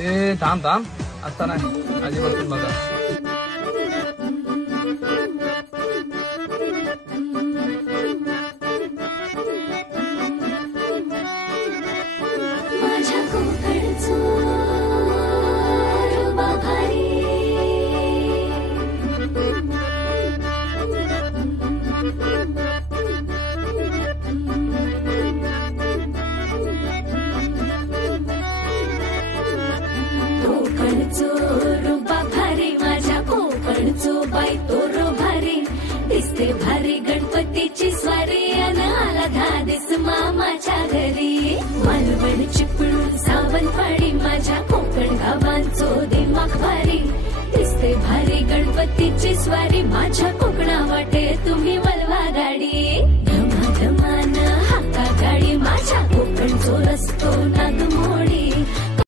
ए थांब थांब, आता नाही आधीपासून बघा. बाई तोरो भारी दिसते, भारी गणपतीची स्वारी अन आला धादिस मामाच्या घरी. मालवण चिपळूण सावंतवाडी माझ्या कोकण गावांचो दिमाग भारी दिसते, भारी गणपतीची स्वारी माझ्या